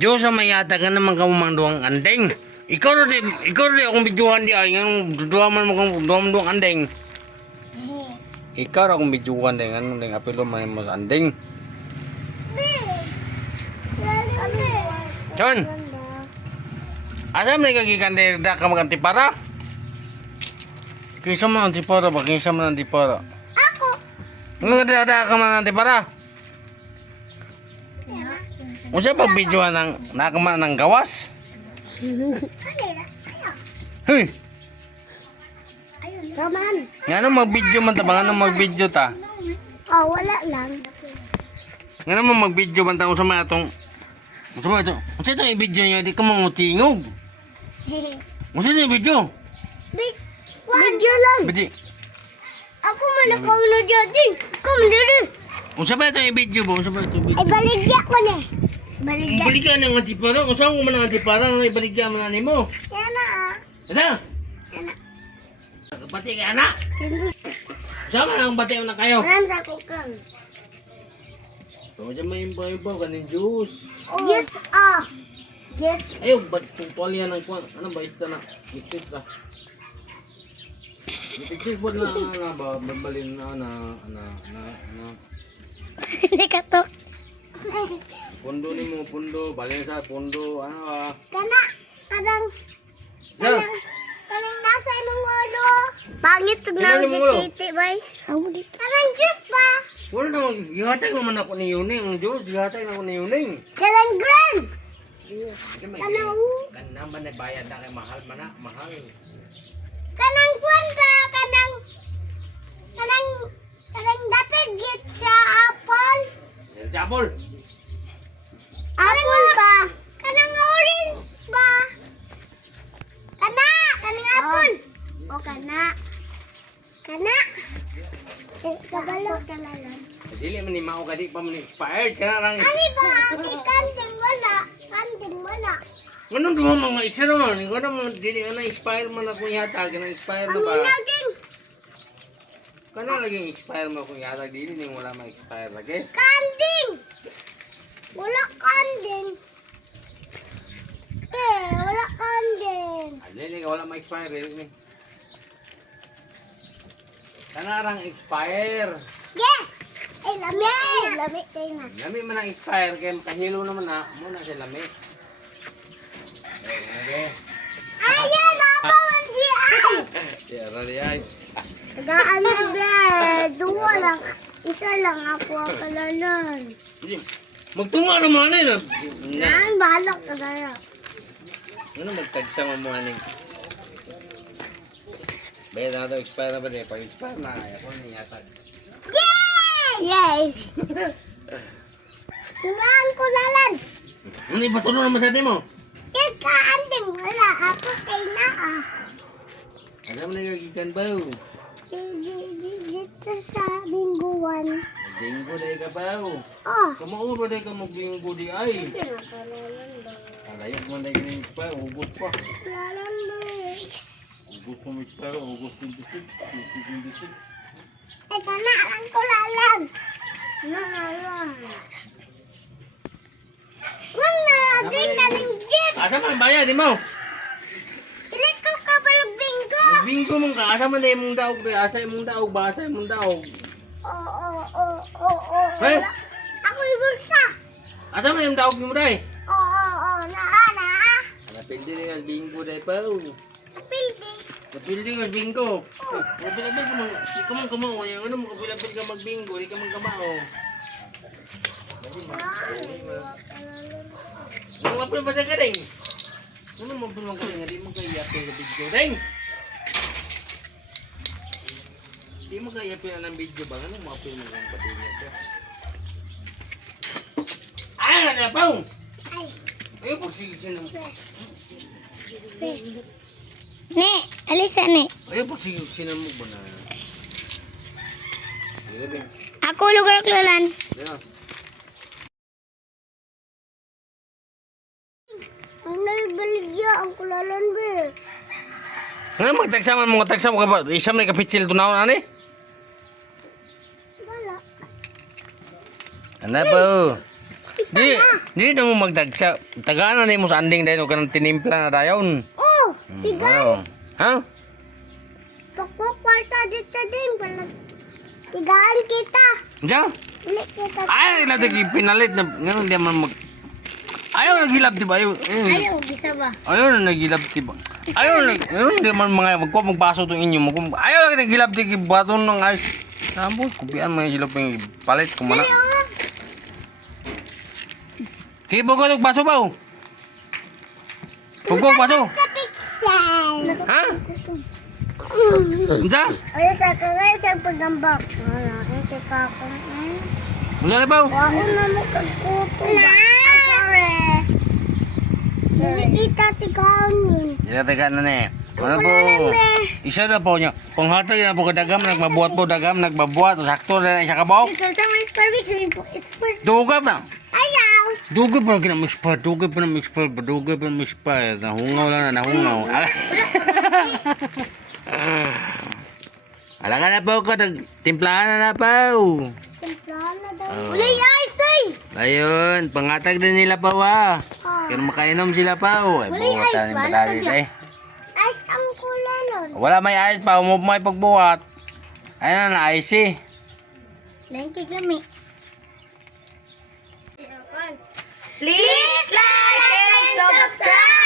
Diyos sa mayata ka naman ka mamangduang andeng. Ikaw rin akong bidyuhan di ay. Anong duwa man mo kong duwang andeng. Ikaw rin akong bidyuhan di. Anong ding apelo man mo sa andeng. John! Asa mo nagagikan di da ka mag-antipara? Kinsa man antipara ba? Kinsa man antipara? Ako. Ano da ka man antipara? Unsa pag bidyuhan ng nakama ng gawas? Hey! Kaman. Nga nang mag-video man ta, nga nang mag-video ta. Oh, wala lang. Nga nang mag-video man ta kung sa mga itong... Kung sa mga ito, kung sa itong i-video niya, di ka mangutingog. Kung sa itong i-video? Video lang. Bidi, Ako man ako na dyan. Come dito. kung sa ba itong i-video ba? Kung sa ba itong Ay, i-video? baligya ko na. Baligya. Baligyan ng antipara, kung saan ko man ang antipara, ano ibaligyan mo na ni mo? Yan na ah. Asa? Yan na. Pati ka anak? Saan man ang bati na kayo? Alam sa kukang. Kung dyan may iba-iba, kanin juice. Yes ah. Yes. Ayaw, ba't pungtual yan ng kwan? Ano ba ito na? Itik ka. Itik po na ba? Babalin na. Hindi ka to. Pundo ni mo, pundo. Balin sa pundo. Ano ba? Kana. Kadang. Sa? Kanang nasa imong ulo. Pangit ito Tingnan na yung ulo. si Titi, bay. Amo dito. Kanang juice ba? Wala naman. Gihatay ko man ako ni Yuning. Ang Diyos, gihatay na ako ni Yuning. Kanang grand. Kanang Kanang man na bayad na kay mahal man na. Mahal. kanang kwan ba? Kanang dapat git sa apple. Jabol. Apple ba? Kanang orange ba? Kanang apple. O kana. Kabalo kalalan. Dili man ni mao kadi pa man expired ka na lang. Ani ba ang ikanding wala? Kanding wala. Anong duha mga isa naman? Ikaw naman, dili ka na expire man ako yata. Ka na expire na Ang ba? hinaging Ka na laging expire mo kung yata. Dili ning wala ma-expire lagi. kanding. Wala kanding. Wala kanding. Dili ka wala ma-expire. Dili ni. Ka na rang expire. Yeah! Ay, lami. Lami kayo na. Lami man ang expire. Kaya makahilo naman na. Muna siya lami. Okay. Ayan, apa man di ay. Yeah, ready ay. Tagaan mo, Brad. Duwa lang. Isa lang ako ang kalalan. Hindi. Magtunga naman eh. Naan, balak ka na. Ano magtagsa mo mga ning? Bayad na ito, expire na ba niya? Pag expire na, ako niyatag. Yay! Yay! Tumaan ko lalan. Ano yung patuloy naman sa atin mo? Yes, kaanding. Wala. Ako kay naa. Alam mo na yung gigan ba? Dito sa bingguan. Binggo dahil ka ba? Oh. Kamauro dahil ka magbinggo di ay. Pinapalalan ba? Alayos mo dahil ka na expire, hugot pa. Lalan ba? Hugot pa mo expire, hugot 26, 26. Eh, kanaan ko lalan. Nalan. Kung nalagay ka ng jeep, Asa man bayad, di mo? ilit ko ka ba ng bingo? Magbinggo mong ka, asa man na yung daog, asa yung daog, basa yung daog. Oo. Eh? Ako yung bulsa. Asa man yung daog mo dahil? Oo. Naa. Napildi na yung bingo dahil pa. Napildi. Napildi nga bingo. Kapilapil ka mag... Di ka man kamao. Yung ano mo, kapilapil ka magbingo. Di ka man kamao. Ano nga pala ba sa galing? Ano mo pala ka rin? Di mo kayapin sa video rin. Di mo kayapin na ng video ba? Ano mga pala mo ang pati nito? Ay! Nanapaw! Ay. Ayaw pagsigisin ng... Ne, alisa ne. Ayaw pagsigisin mo ba na... Sige, Ako lugar klalan. yeah. Ang naibaligya ang kulalan be. Nga magtagsaman mo ka ba? Isam na kapitsil tunaw na ni? Wala. Ano po? Isa Di na mo magdagsa. Tagaan na mo sa anding dahil o kanang tinimpla na dayon. Oh, tigaan. Ha? Pagpapalta dito din. Tigaan kita. Diyan? Ulit kita. Ay, natin pinalit na ngayon di man mag... Ayaw nagilap diba? Ayaw. Ayaw, bisa ba? Ayaw na nagilap diba? Ayaw na di man mga magbaso itong inyo. Ayaw na nagilap di baton ng ayos. Sambos, kupian mga silap yung palit kumana. Sige, bugod og baso ba? Bugod baso. Kapixel. Ha? Unsa? Ayaw sa kagay sa pagambak. Wala, hindi ka akong. Unsa na ba? Wako na mo kagkuto ba? Ah, sorry. Hindi kita tigaan yun. Teka na ne. Ano po? Isa na po niya. Panghatag na po kadagam, nagmabuhat po dagam, nagbabuhat. Sakto na isa ka ba? Ikaw sa mga Starbucks, sabi po, Spur. Dugab na. Ayaw. Dugab pa na mispa, dugab pa na mispa, dugab pa na mispa. Nahungaw lang na, nahungaw. Ala ka na po ko, timplahan na po. Simplahan na daw. Ulay ice eh! Ayun, pangatag din nila pa wa. Kaya makainom sila pa. Ay, Wala yung buhatan ice yung ba? batali Ano ka eh. Ice ang kulay nun. Wala may ayos pa, umupo may pagbuhat. Ayun na, ayos eh. Lengkig lami. Please like and subscribe!